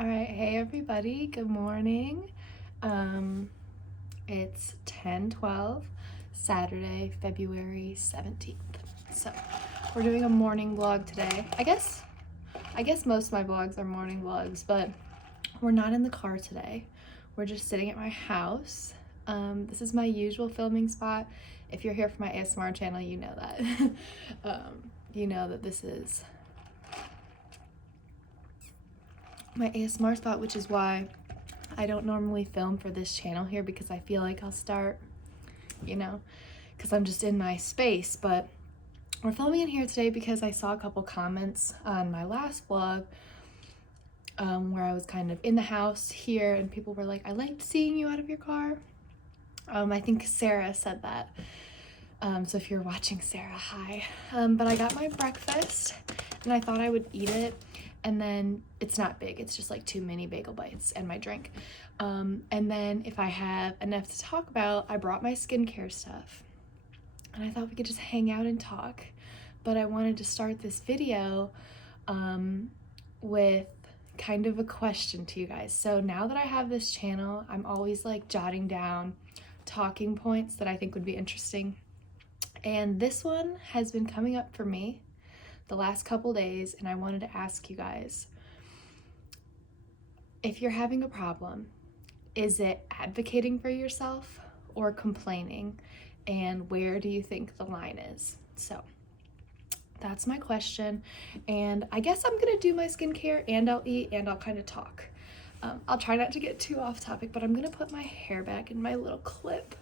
All right, hey everybody, good morning. It's 10:12, Saturday, February 17th. So, we're doing a morning vlog today. I guess most of my vlogs are morning vlogs, but we're not in the car today. We're just sitting at my house. This is my usual filming spot. If you're here for my ASMR channel, you know that. You know that this is my ASMR spot, which is why I don't normally film for this channel here, because I feel like I'll start, because I'm just in my space. But we're filming in here today because I saw a couple comments on my last vlog where I was kind of in the house here and people were like, I liked seeing you out of your car. I think Sarah said that. So if you're watching, Sarah, hi. But I got my breakfast and I thought I would eat it. And then it's not big, it's just like 2 mini bagel bites and my drink. And then if I have enough to talk about, I brought my skincare stuff. And I thought we could just hang out and talk. But I wanted to start this video with kind of a question to you guys. So now that I have this channel, I'm always like jotting down talking points that I think would be interesting. And this one has been coming up for me the last couple days, and I wanted to ask you guys, if you're having a problem, is it advocating for yourself or complaining? And where do you think the line is? So that's my question. And I guess I'm gonna do my skincare and I'll eat and I'll kind of talk. I'll try not to get too off topic, but I'm gonna put my hair back in my little clip.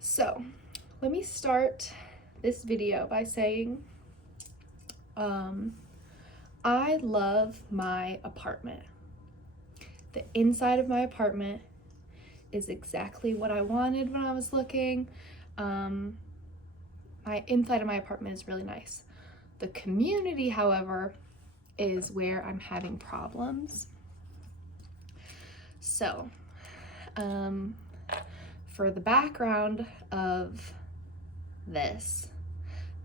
So let me start this video by saying I love my apartment. The inside of my apartment is exactly what I wanted when I was looking. My inside of my apartment is really nice. The community, however, is where I'm having problems. So, for the background of this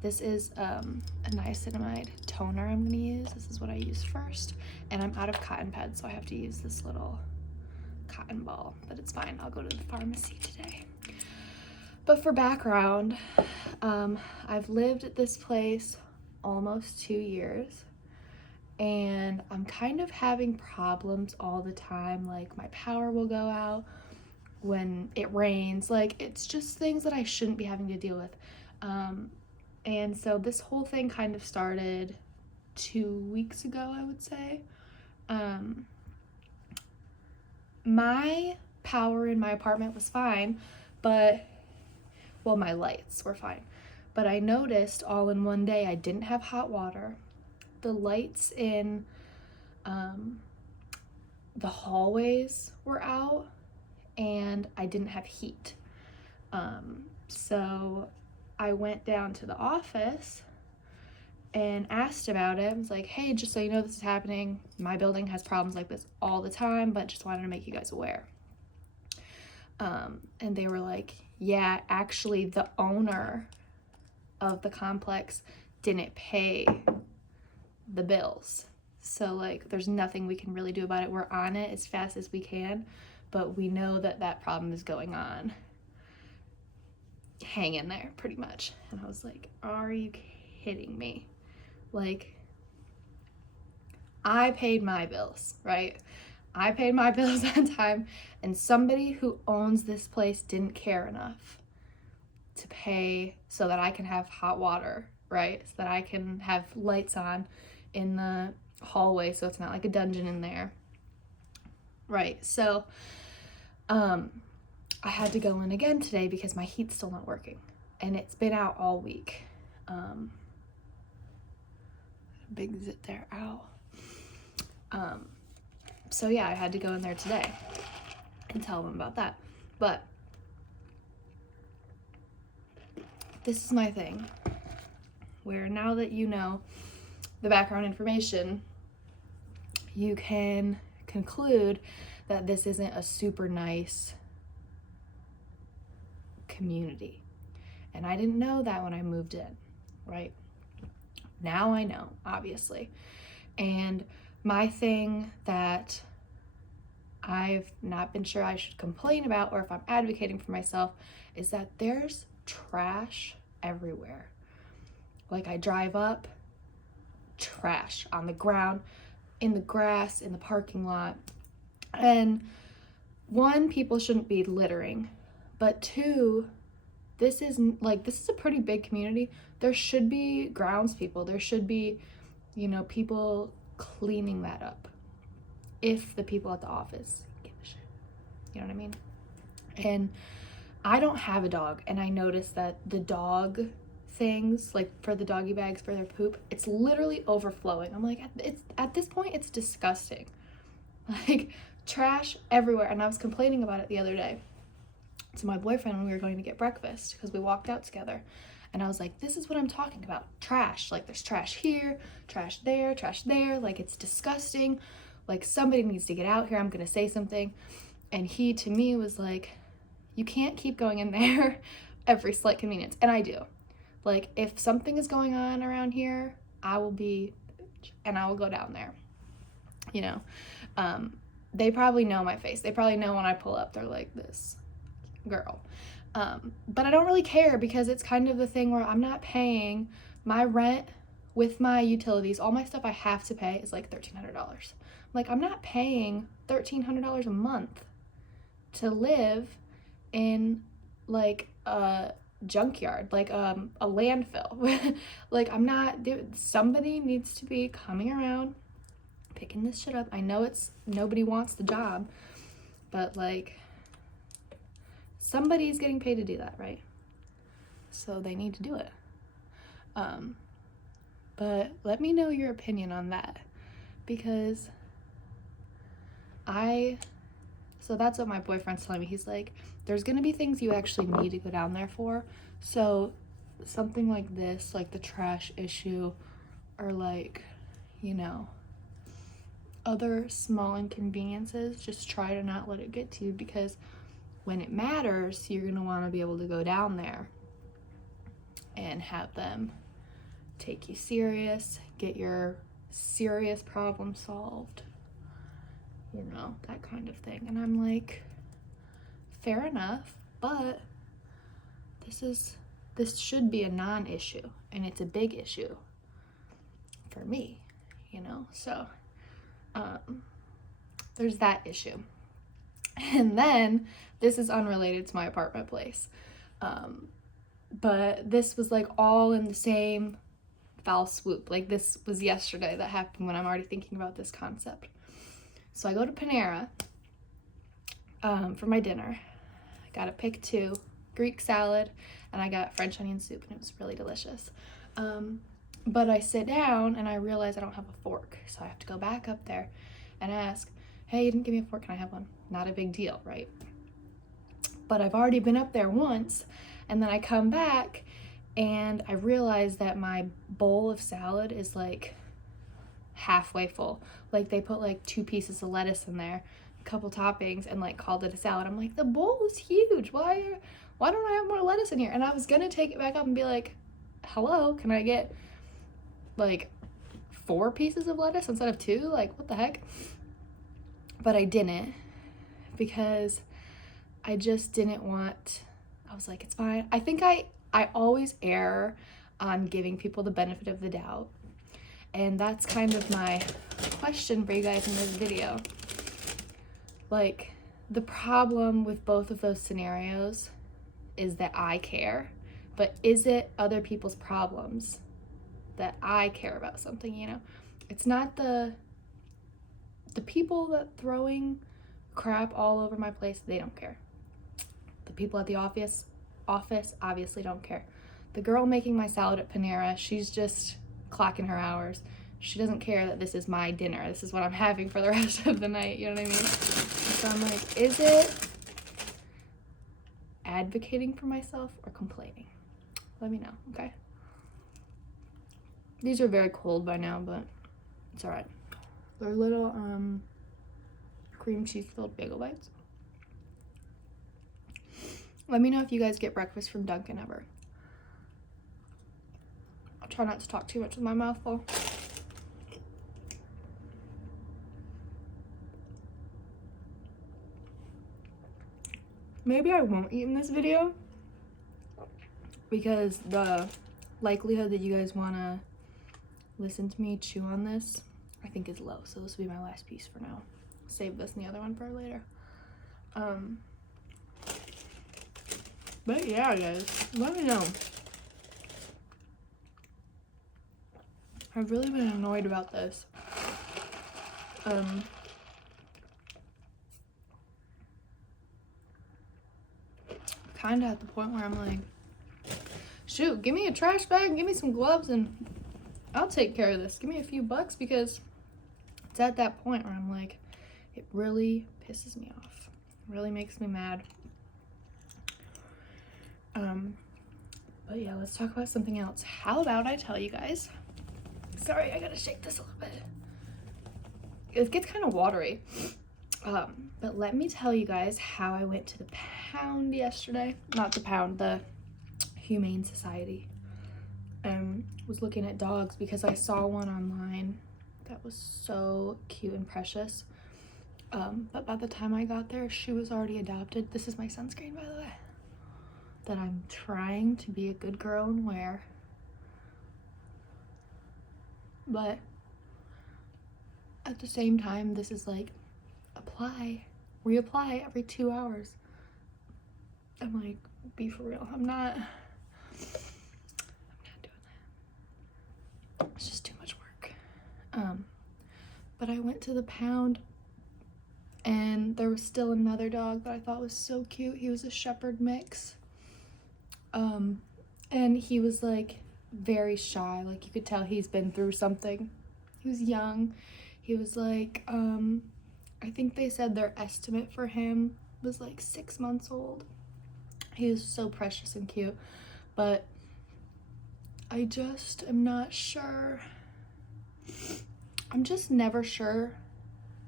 is a niacinamide toner I'm gonna use. This is what I use first, and I'm out of cotton pads, so I have to use this little cotton ball, but it's fine. I'll go to the pharmacy today. But for background, I've lived at this place almost 2 years, and I'm kind of having problems all the time. Like, my power will go out when it rains. Like, it's just things that I shouldn't be having to deal with. And so this whole thing kind of started 2 weeks ago, I would say. My power in my apartment was fine, but, well, my lights were fine. But I noticed all in one day I didn't have hot water. The lights in the hallways were out, and I didn't have heat. So I went down to the office and asked about it. I was like, hey, just so you know, this is happening. My building has problems like this all the time, but just wanted to make you guys aware. And they were like, yeah, actually the owner of the complex didn't pay the bills. So like, there's nothing we can really do about it. We're on it as fast as we can, but we know that that problem is going on. Hang in there, pretty much. And I was like, are you kidding me? Like, I paid my bills, right? I paid my bills on time, and somebody who owns this place didn't care enough to pay so that I can have hot water, right? So that I can have lights on in the hallway, so it's not like a dungeon in there. Right, so I had to go in again today because my heat's still not working, and it's been out all week. Big zit there, ow. So yeah, I had to go in there today and tell them about that. But this is my thing, where now that you know the background information, you can conclude that this isn't a super nice community. And I didn't know that when I moved in, right? Now I know, obviously. And my thing that I've not been sure I should complain about, or if I'm advocating for myself, is that there's trash everywhere. Like, I drive up, trash on the ground, in the grass, in the parking lot. And one, people shouldn't be littering, but two, this is a pretty big community. There should be grounds people. There should be, people cleaning that up. If the people at the office give a shit. You know what I mean? And I don't have a dog, and I noticed that the dog things, like for the doggy bags for their poop, it's literally overflowing. I'm like, it's at this point, it's disgusting. Like, trash everywhere. And I was complaining about it the other day to my boyfriend when we were going to get breakfast, because we walked out together. And I was like, this is what I'm talking about. Trash. Like, there's trash here, trash there, trash there. Like, it's disgusting. Like, somebody needs to get out here. I'm going to say something. And he, to me, was like, you can't keep going in there every slight convenience. And I do. Like, if something is going on around here, I will be, and I will go down there. They probably know my face. They probably know when I pull up, they're like, this girl. But I don't really care, because it's kind of the thing where I'm not paying my rent with my utilities. All my stuff I have to pay is like $1,300. Like, I'm not paying $1,300 a month to live in like a junkyard, like a landfill. Like, I'm not, somebody needs to be coming around picking this shit up. I know nobody wants the job, but like, somebody's getting paid to do that, right? So they need to do it. But let me know your opinion on that, because so that's what my boyfriend's telling me. He's like, there's gonna be things you actually need to go down there for. So something like this, like the trash issue, or like, other small inconveniences, just try to not let it get to you, because when it matters, you're gonna want to be able to go down there and have them take you serious, get your serious problem solved, that kind of thing. And I'm like, fair enough, but this should be a non-issue, and it's a big issue for me, so there's that issue. And then, this is unrelated to my apartment place, but this was like all in the same foul swoop. Like, this was yesterday that happened when I'm already thinking about this concept. So I go to Panera for my dinner. I got a pick 2 Greek salad, and I got French onion soup, and it was really delicious. But I sit down and I realize I don't have a fork, so I have to go back up there and ask, hey, you didn't give me a fork, can I have one? Not a big deal, right? But I've already been up there once, and then I come back and I realize that my bowl of salad is like halfway full. Like, they put like 2 pieces of lettuce in there, a couple toppings, and like called it a salad. I'm like, the bowl is huge. Why don't I have more lettuce in here? And I was gonna take it back up and be like, hello, can I get like 4 pieces of lettuce instead of 2? Like, what the heck? But I didn't, because I just didn't want, I was like, it's fine. I think I always err on giving people the benefit of the doubt. And that's kind of my question for you guys in this video. Like, the problem with both of those scenarios is that I care, but is it other people's problems that I care about something, It's not the people that throwing crap all over my place, they don't care. The people at the office obviously don't care. The girl making my salad at Panera, she's just clocking her hours. She doesn't care that this is my dinner. This is what I'm having for the rest of the night, you know what I mean? So I'm like, is it advocating for myself or complaining? Let me know, okay? These are very cold by now, but it's all right. They're little cream cheese filled bagel bites. Let me know if you guys get breakfast from Dunkin' ever. I'll try not to talk too much with my mouth full. Maybe I won't eat in this video because the likelihood that you guys want to listen to me chew on this, I think, is low. So this will be my last piece for now. Save this and the other one for later. But yeah, guys, let me know. I've really been annoyed about this. Kind of at the point where I'm like, shoot, give me a trash bag, give me some gloves, and I'll take care of this. Give me a few bucks, because it's at that point where I'm like, it really pisses me off. It really makes me mad. But yeah, let's talk about something else. How about I tell you guys, sorry, I gotta shake this a little bit. It gets kind of watery. But let me tell you guys how I went to the pound yesterday. Not the pound, the Humane Society. Was looking at dogs because I saw one online that was so cute and precious. But by the time I got there, she was already adopted. This is my sunscreen, by the way, that I'm trying to be a good girl and wear. But at the same time, this is like, reapply every 2 hours. I'm like, be for real. I'm not doing that. It's just too much work. But I went to the pound, and there was still another dog that I thought was so cute. He was a shepherd mix. And he was like very shy. Like, you could tell he's been through something. He was young. He was like, I think they said their estimate for him was like 6 months old. He was so precious and cute, but I just am not sure. I'm just never sure.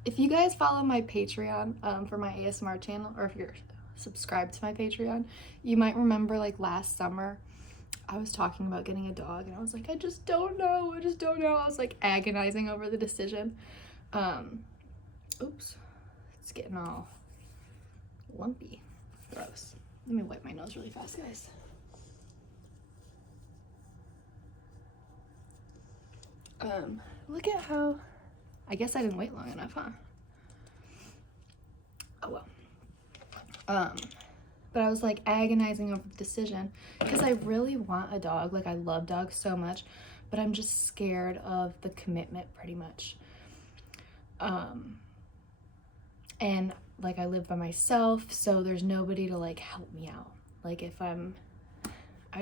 If you guys follow my Patreon for my ASMR channel, or if you're subscribed to my Patreon, you might remember like last summer I was talking about getting a dog, and I was like, I just don't know. I was like agonizing over the decision. Oops, it's getting all lumpy. Gross. Let me wipe my nose really fast, guys. Look at how, I guess I didn't wait long enough, huh? Oh well. But I was like agonizing over the decision because I really want a dog. Like, I love dogs so much, but I'm just scared of the commitment, pretty much. And like, I live by myself, so there's nobody to like help me out. Like, if I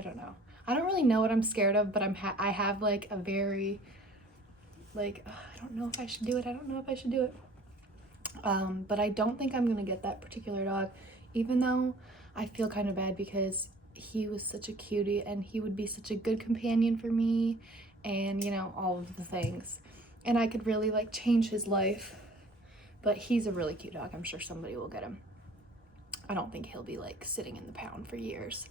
don't know. I don't really know what I'm scared of, but I have like a very, like, I don't know if I should do it. But I don't think I'm gonna get that particular dog, even though I feel kind of bad because he was such a cutie and he would be such a good companion for me, and you know, all of the things, and I could really like change his life. But he's a really cute dog. I'm sure somebody will get him. I don't think he'll be like sitting in the pound for years.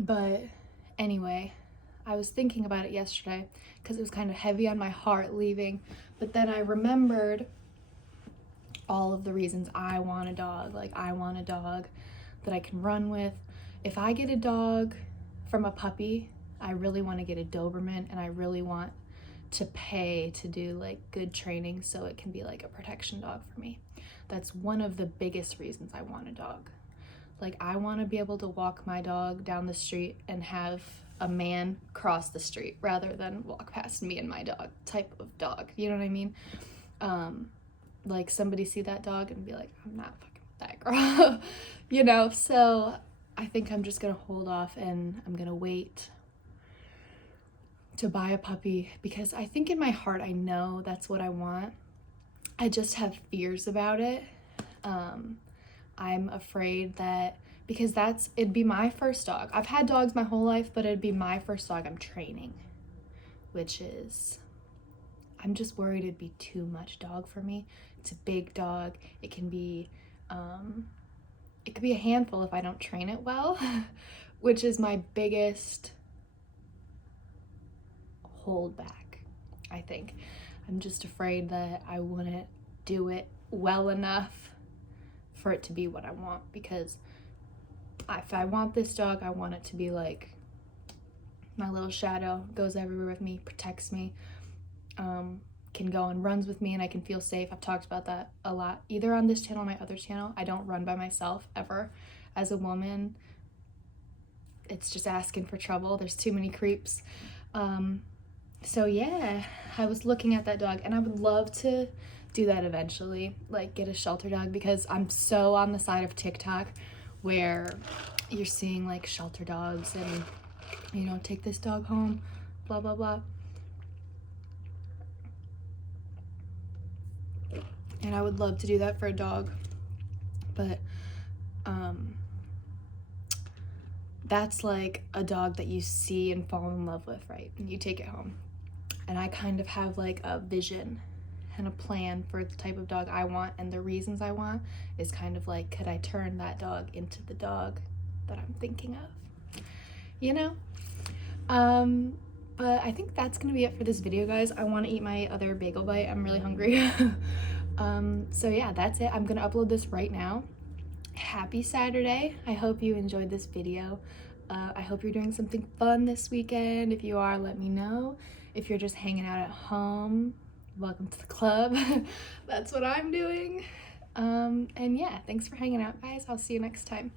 But anyway, I was thinking about it yesterday because it was kind of heavy on my heart leaving. But then I remembered all of the reasons I want a dog. Like, I want a dog that I can run with. If I get a dog from a puppy, I really want to get a Doberman, and I really want to pay to do like good training so it can be like a protection dog for me. That's one of the biggest reasons I want a dog. Like, I want to be able to walk my dog down the street and have a man cross the street rather than walk past me and my dog type of dog. You know what I mean? Like, somebody see that dog and be like, I'm not fucking with that girl. You know? So I think I'm just gonna hold off, and I'm gonna wait to buy a puppy because I think in my heart I know that's what I want. I just have fears about it. I'm afraid that, because it'd be my first dog. I've had dogs my whole life, but it'd be my first dog I'm training, which is, I'm just worried it'd be too much dog for me. It's a big dog. It can be, it could be a handful if I don't train it well, which is my biggest hold back, I think. I'm just afraid that I wouldn't do it well enough for it to be what I want, because if I want this dog, I want it to be like my little shadow, goes everywhere with me, protects me, can go and runs with me, and I can feel safe. I've talked about that a lot, either on this channel or my other channel. I don't run by myself ever. As a woman, it's just asking for trouble. There's too many creeps. So yeah, I was looking at that dog, and I would love to do that eventually, like get a shelter dog, because I'm so on the side of TikTok where you're seeing like shelter dogs and, you know, take this dog home, blah blah blah. And I would love to do that for a dog, but that's like a dog that you see and fall in love with, right? And you take it home. And I kind of have like a vision and a plan for the type of dog I want, and the reasons I want is kind of like, could I turn that dog into the dog that I'm thinking of, you know? But I think that's gonna be it for this video, guys. I want to eat my other bagel bite. I'm really hungry. So yeah, that's it. I'm gonna upload this right now. Happy Saturday. I hope you enjoyed this video. I hope you're doing something fun this weekend. If you are, let me know. If you're just hanging out at home, welcome to the club. That's what I'm doing. And yeah, thanks for hanging out, guys. I'll see you next time.